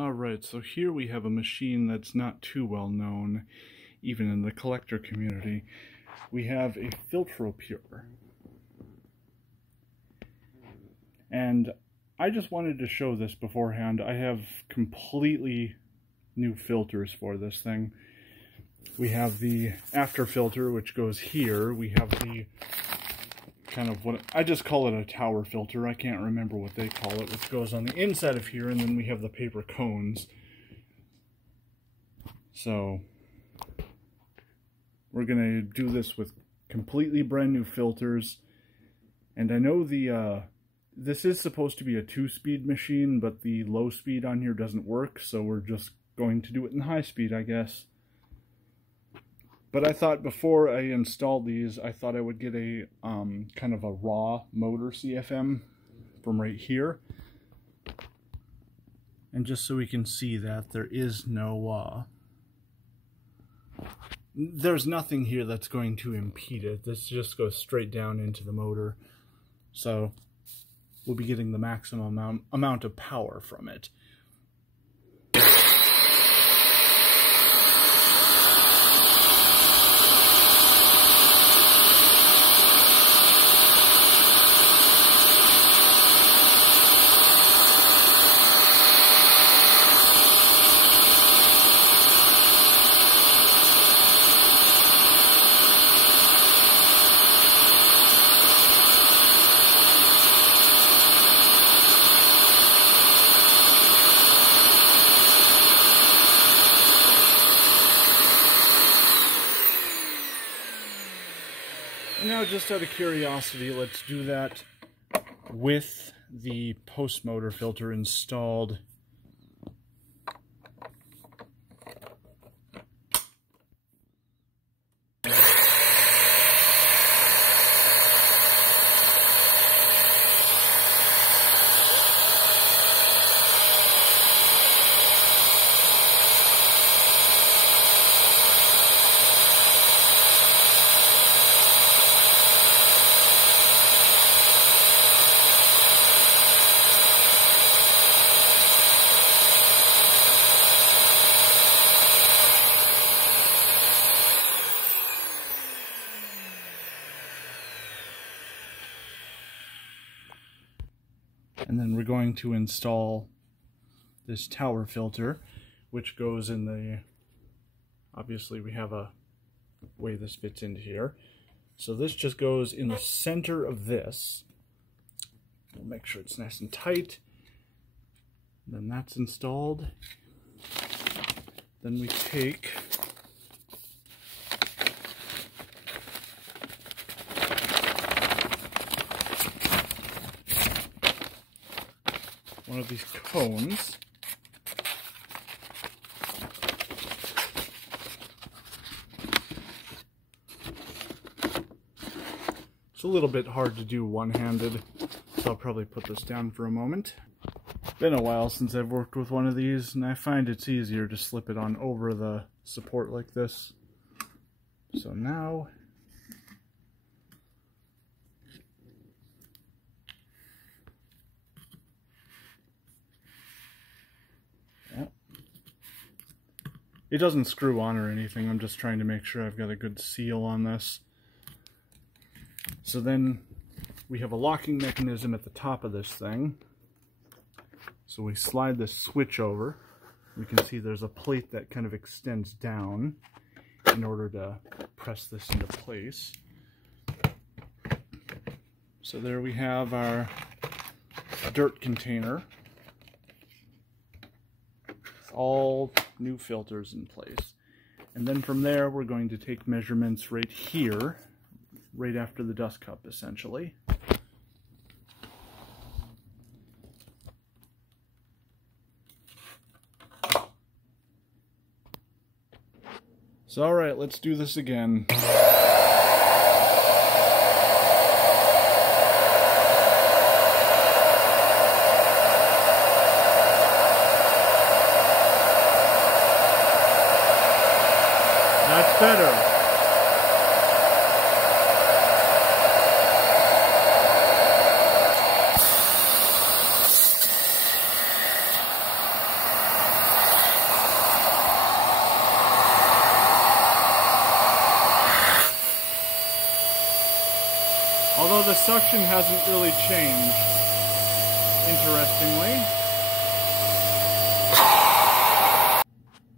Alright, so here we have a machine that's not too well known, even in the collector community. We have a Filtropur. And I just wanted to show this beforehand. I have completely new filters for this thing. We have the after filter, which goes here. We have the kind of what I just call it a tower filter. I can't remember what they call it, which goes on the inside of here, and then we have the paper cones. So we're gonna do this with completely brand new filters. And I know the this is supposed to be a 2-speed machine, but the low speed on here doesn't work, so we're just going to do it in high speed, I guess. But I thought before I installed these, I thought I would get a kind of a raw motor CFM from right here. And just so we can see that there is no, there's nothing here that's going to impede it. This just goes straight down into the motor. So we'll be getting the maximum amount of power from it. Now, just out of curiosity, let's do that with the post motor filter installed. And then we're going to install this tower filter, which goes in the, obviously we have a way this fits into here. So this just goes in the center of this. We'll make sure it's nice and tight. Then that's installed. Then we take one of these cones. It's a little bit hard to do one-handed, so I'll probably put this down for a moment. Been a while since I've worked with one of these, and I find it's easier to slip it on over the support like this. So now it doesn't screw on or anything. I'm just trying to make sure I've got a good seal on this. So then we have a locking mechanism at the top of this thing. So we slide this switch over. We can see there's a plate that kind of extends down in order to press this into place. So there we have our dirt container. All new filters in place. And then from there we're going to take measurements right here, right after the dust cup essentially. So alright, let's do this again. That's better. know, the suction hasn't really changed, interestingly.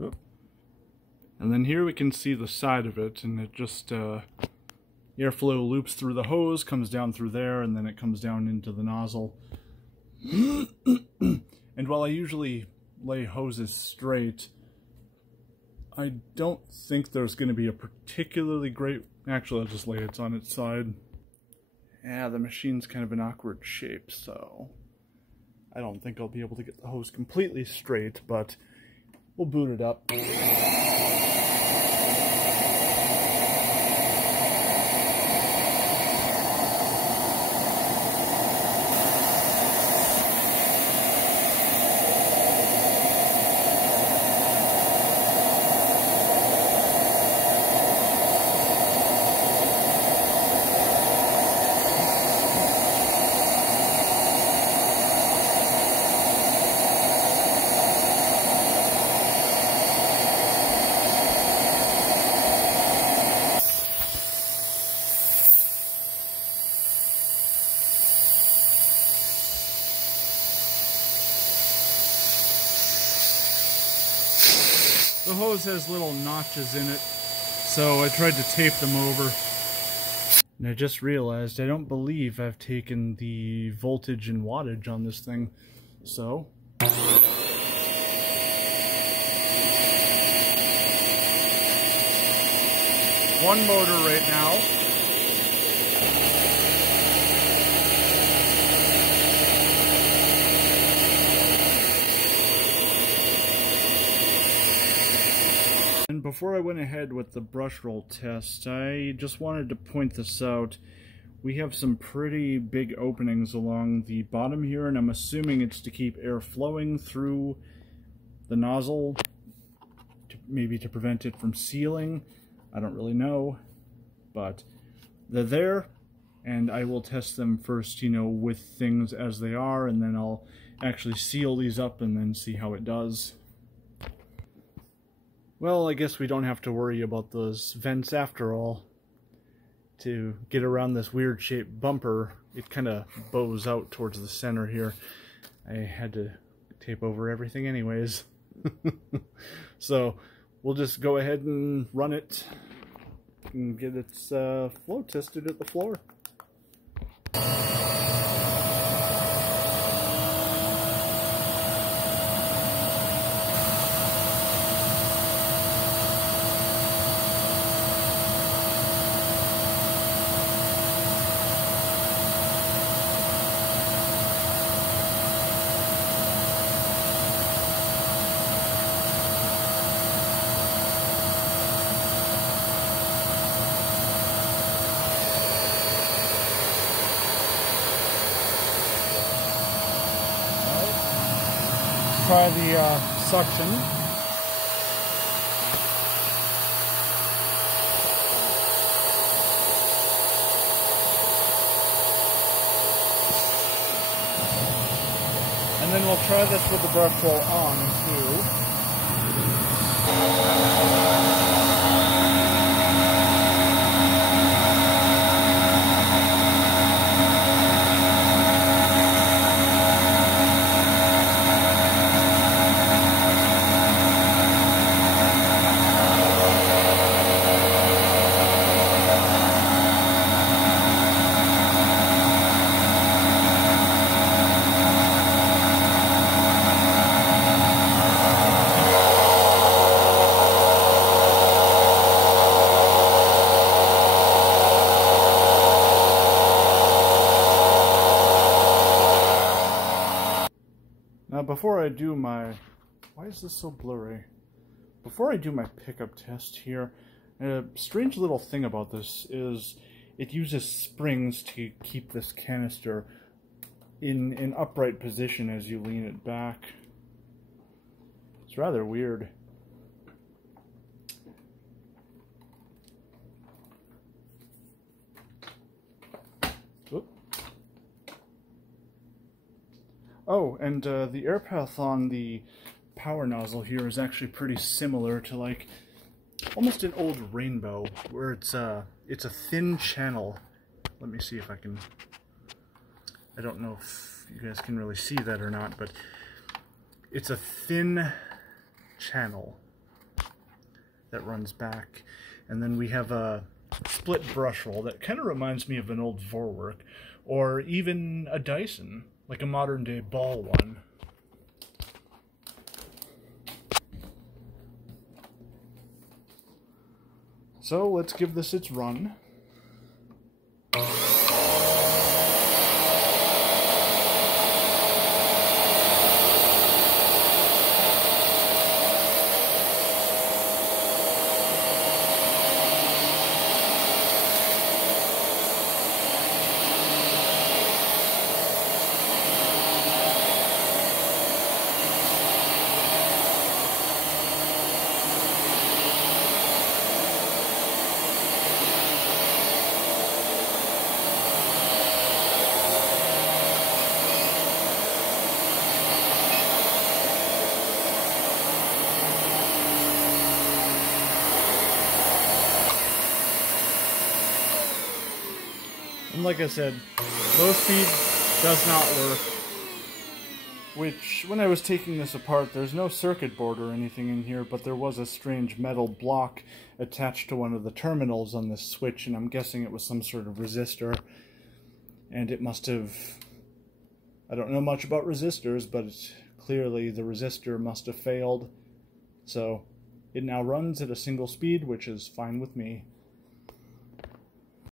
Oop. And then here we can see the side of it, and it just, airflow loops through the hose, comes down through there, and then it comes down into the nozzle. And while I usually lay hoses straight, I don't think there's going to be a particularly great... Actually, I'll just lay it on its side. Yeah, the machine's kind of an awkward shape, so I don't think I'll be able to get the hose completely straight, but we'll boot it up. The hose has little notches in it, so I tried to tape them over. And I just realized I don't believe I've taken the voltage and wattage on this thing, so... One motor right now. And before I went ahead with the brush roll test, I just wanted to point this out. We have some pretty big openings along the bottom here, and I'm assuming it's to keep air flowing through the nozzle, maybe to prevent it from sealing. I don't really know, but they're there, and I will test them first, you know, with things as they are, and then I'll actually seal these up and then see how it does. Well, I guess we don't have to worry about those vents after all. To get around this weird shaped bumper, it kind of bows out towards the center here. I had to tape over everything anyways. So we'll just go ahead and run it and get its flow tested at the floor. Try the suction. And then we'll try this with the brush roll on too. Now before I do my... Why is this so blurry? Before I do my pickup test here, a strange little thing about this is it uses springs to keep this canister in an upright position as you lean it back. It's rather weird. Oop. Oh, and the air path on the power nozzle here is actually pretty similar to like almost an old Rainbow, where it's a thin channel let me see if I can, I don't know if you guys can really see that or not, but it's a thin channel that runs back. And then we have a split brush roll that kind of reminds me of an old Vorwerk, or even a Dyson, like a modern day ball one. So let's give this its run. And like I said, low speed does not work. Which, when I was taking this apart, there's no circuit board or anything in here, but there was a strange metal block attached to one of the terminals on this switch, and I'm guessing it was some sort of resistor. And it must have... I don't know much about resistors, but clearly the resistor must have failed. So, it now runs at a single speed, which is fine with me.